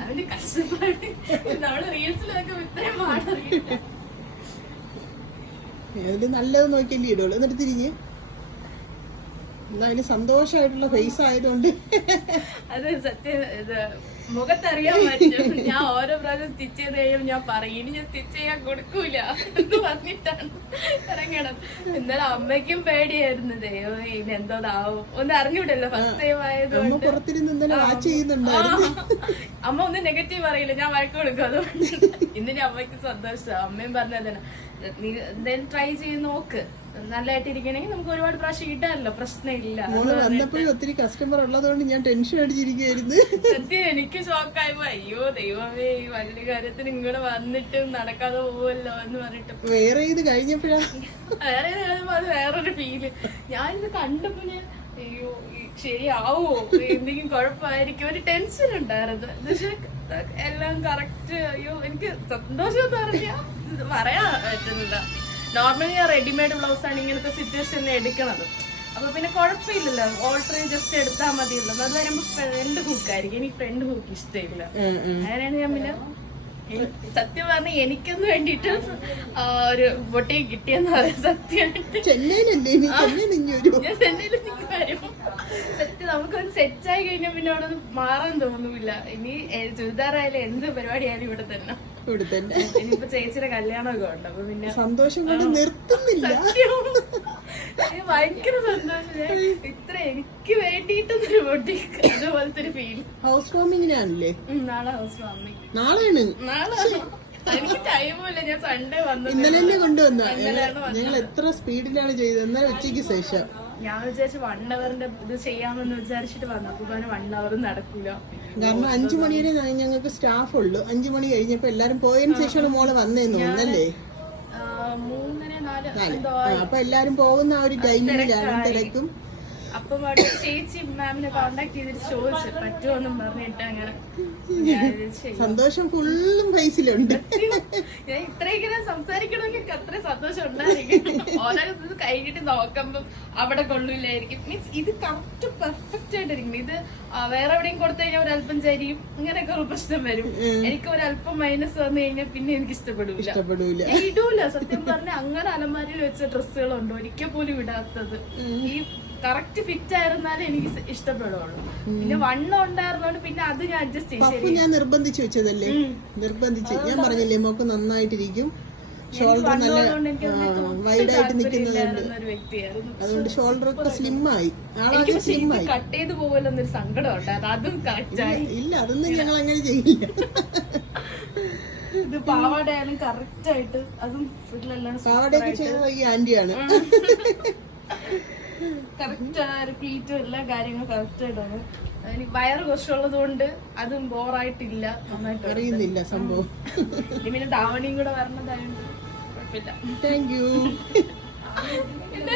അവന്റെ കഷ്ടപ്പാട് നമ്മള് റീൽസിലൊക്കെ ഇത്രയും പാടറിയില്ല. അതില് നല്ലത് നോക്കിയല്ലേ ഇടുള്ളൂ. എന്നിട്ട് തിരിഞ്ഞ് അതിന് സന്തോഷമായിട്ടുള്ള ഫേസ് ആയതുകൊണ്ട് അത് സത്യം ഇത് മുഖത്തറിയാൻ പറ്റും. ഞാൻ ഓരോ പ്രാവശ്യം സ്റ്റിച്ച് ചെയ്ത് കഴിയുമ്പോൾ ഞാൻ പറയും ഇനി ഞാൻ സ്റ്റിച്ച് ചെയ്യാൻ കൊടുക്കൂല എന്ന് പറഞ്ഞിട്ടാണ് ഇറങ്ങണത്. എന്നാലും അമ്മയ്ക്കും പേടിയായിരുന്നു, ദൈവം ഇനി എന്തോന്നാവും ഒന്ന് അറിഞ്ഞൂടല്ലോ ഫസ്റ്റ് ടൈം ആയതുകൊണ്ട്. പുറത്തിരുന്ന് ഇന്നലെ വാച്ച് ചെയ്യുന്നുണ്ടായിരുന്നു. അമ്മ ഒന്നും നെഗറ്റീവ് പറയില്ല, ഞാൻ വഴക്ക് കൊടുക്കും. അതുകൊണ്ട് ഇന്നിനി അമ്മയ്ക്ക് സന്തോഷം. അമ്മയും പറഞ്ഞതന്നെ, നീ എന്തായാലും ട്രൈ ചെയ്ത് നോക്ക്, നല്ലതായിട്ട് ഇരിക്കണമെങ്കിൽ നമുക്ക് ഒരുപാട് പ്രാവശ്യം കിട്ടാറില്ല, പ്രശ്നമില്ല. വന്നപ്പോഴും ഒത്തിരി കസ്റ്റമർ ഉള്ളതുകൊണ്ട് ഞാൻ ടെൻഷൻ അടിച്ചിരിക്കുകയായിരുന്നു. സത്യം എനിക്ക് ഷോക്കായി, അയ്യോ ദൈവമേ ഈ വലിയ കാര്യത്തിന് ഇങ്ങോട്ട് വന്നിട്ട് നടക്കാതെ പോവല്ലോ എന്ന് പറഞ്ഞിട്ട് വേറെ ഇത് കഴിഞ്ഞപ്പോഴാ വേറെ അത് വേറൊരു ഫീല്. ഞാനിത് കണ്ടപ്പോ ഞാൻ അയ്യോ ശരിയാവോ, എന്തെങ്കിലും കുഴപ്പമായിരിക്കും, ഒരു ടെൻഷൻ ഉണ്ടായിരുന്നു. പക്ഷെ എല്ലാം കറക്റ്റ്. അയ്യോ എനിക്ക് സന്തോഷം എന്ന് പറഞ്ഞാൽ പറയാൻ പറ്റുന്നില്ല. നോർമലി ഞാൻ റെഡിമെയ്ഡ് ബ്ലൗസ് ആണ് ഇങ്ങനത്തെ സിറ്റുവേഷനിൽ എടുക്കണത്. അപ്പൊ പിന്നെ കുഴപ്പമില്ലല്ലോ, ഓൾട്ടർ ജസ്റ്റ് എടുത്താൽ മതിയല്ലോ. അത് വരുമ്പോ ഫ്രണ്ട് ഹൂക്കായിരിക്കും, എനിക്ക് ഫ്രണ്ട് ഹൂക്ക് ഇഷ്ടമില്ല. അങ്ങനെയാണ് ഞാൻ പിന്നെ സത്യം പറഞ്ഞ എനിക്കൊന്ന് വേണ്ടിട്ട് ഒരു ബൊട്ടി കിട്ടിയെന്ന് പറയാം. സത്യമായിട്ട് ഞാൻ ചെന്നൈയിൽ വരും. സത്യം നമുക്കൊന്ന് സെറ്റ് ആയി കഴിഞ്ഞാൽ പിന്നെ അവിടെ ഒന്നും മാറാൻ തോന്നൂല. ഇനി ചുരിദാറായാലും എന്ത് പരിപാടി ആയാലും ഇവിടെ തന്നെ. ഇനിയിപ്പോ ചേച്ചിയുടെ കല്യാണമൊക്കെ ഉണ്ട്, അപ്പൊ പിന്നെ സന്തോഷം കൊണ്ട് നിർത്തുന്നില്ല. ഭയങ്കര സന്തോഷം. ഇത്ര എനിക്ക് വേണ്ടിയിട്ടൊരു ബൊട്ടി അതുപോലത്തെ ഒരു ഫീൽ. ഹൗസ് വാമിങ്ങിനാണല്ലേ? നാളെ ഹൗസ് വാമിങ്. നാളെയാണ്. നാളെ എനിക്ക് ടൈമില്ല, ഞാൻ സൺഡേ വന്നു. ഇന്നലെ തന്നെ കൊണ്ടുവന്ന. ഞങ്ങൾ എത്ര സ്പീഡിലാണ് ചെയ്തത്. എന്നാൽ ഉച്ചയ്ക്ക് ശേഷം ഞാൻ വിചാരിച്ചു 1 അവറിന്റെ ഇത് ചെയ്യാമെന്ന് വിചാരിച്ചിട്ട് വന്നു. അപ്പൊ 1 അവർ നടക്കൂല. കാരണം 5 മണി വരെ ഞങ്ങൾക്ക് സ്റ്റാഫ് ഉള്ളു. 5 മണി കഴിഞ്ഞപ്പോ എല്ലാരും പോയതിനു ശേഷമാണ് മോള് വന്നേന്ന് തോന്നുന്നല്ലേ? 3-4 അപ്പൊ എല്ലാരും പോകുന്ന ആ ഒരു ടൈമിലാണ് തിരക്കും. അപ്പം ചേച്ചി മാമിനെ കോണ്ടാക്ട് ചെയ്തിട്ട് ചോദിച്ചു പറ്റുമോന്നും പറഞ്ഞിട്ട് അങ്ങനെ സന്തോഷം ഫുള്ളും ഫേസിലുണ്ട്. ഞാൻ ഇത്രയും സംസാരിക്കണമെങ്കിൽ എനിക്ക് അത്രയും സന്തോഷം ഉണ്ടായിരിക്കും. ഓരോ ഇത് കഴിഞ്ഞിട്ട് നോക്കുമ്പം അവിടെ കൊള്ളില്ലായിരിക്കും. മീൻസ് ഇത് കറക്റ്റ് പെർഫെക്റ്റ് ആയിട്ടിരിക്കും. ഇത് വേറെ എവിടെയും കൊടുത്തു കഴിഞ്ഞാൽ ഒരല്പം ചരിയും, ഇങ്ങനെയൊക്കെ ഒരു പ്രശ്നം വരും. എനിക്ക് ഒരല്പം മൈനസ് വന്നു കഴിഞ്ഞാൽ പിന്നെ എനിക്ക് ഇഷ്ടപ്പെടൂല. ഞാൻ ഇടൂല. സത്യം പറഞ്ഞ അങ്ങനെ അലമാരിയിൽ വെച്ച ഡ്രസ്സുകളുണ്ട് ഒരിക്കൽ പോലും ഇടാത്തത്. ഈ കറക്റ്റ് ഫിറ്റ് ആയിരുന്നാലേ എനിക്ക് ഇഷ്ടപ്പെടുള്ളൂ. പിന്നെ വണ്ണം ഉണ്ടായിരുന്നോണ്ട് പിന്നെ അത് ഞാൻ അഡ്ജസ്റ്റ് ചെയ്തു. ഞാൻ നിർബന്ധിച്ച് വെച്ചതല്ലേ, നിർബന്ധിച്ച്. ഞാൻ പറഞ്ഞില്ലേ മോക്ക് നന്നായിട്ടിരിക്കും, ഷോൾഡർ നല്ല വൈഡായിട്ട് നിൽക്കുന്നതുകൊണ്ട്. അതുകൊണ്ട് ഷോൾഡർ ഒക്കെ സ്ലിമ്മായി, ആളാകെ സ്ലിമ്മായി. കട്ട് ചെയ്ത് പോകലെന്നൊരു സങ്കടം ഉണ്ടായിരുന്നു. അതും കറക്റ്റായി. ഇല്ല, അതൊന്നും ഞങ്ങൾ അങ്ങനെ ചെയ്യില്ല. ഇത് പാവാടയാലും കറക്റ്റ് ആയിട്ട് അതും പാവാടയൊക്കെ ചെയ്ത ഈ ആന്റിയാണ്. കറക്റ്റ് റിപ്പീറ്റും എല്ലാ കാര്യങ്ങളും കറക്റ്റ് ആയിട്ടാണ്. എനിക്ക് വയറ് കുറച്ചുള്ളത് കൊണ്ട് അതും ബോറായിട്ടില്ല, നന്നായിട്ട് അറിയുന്നില്ല സംഭവം. പിന്നെ ധാവണിയും കൂടെ വരണതായോണ്ട് കുഴപ്പമില്ല. Thank you.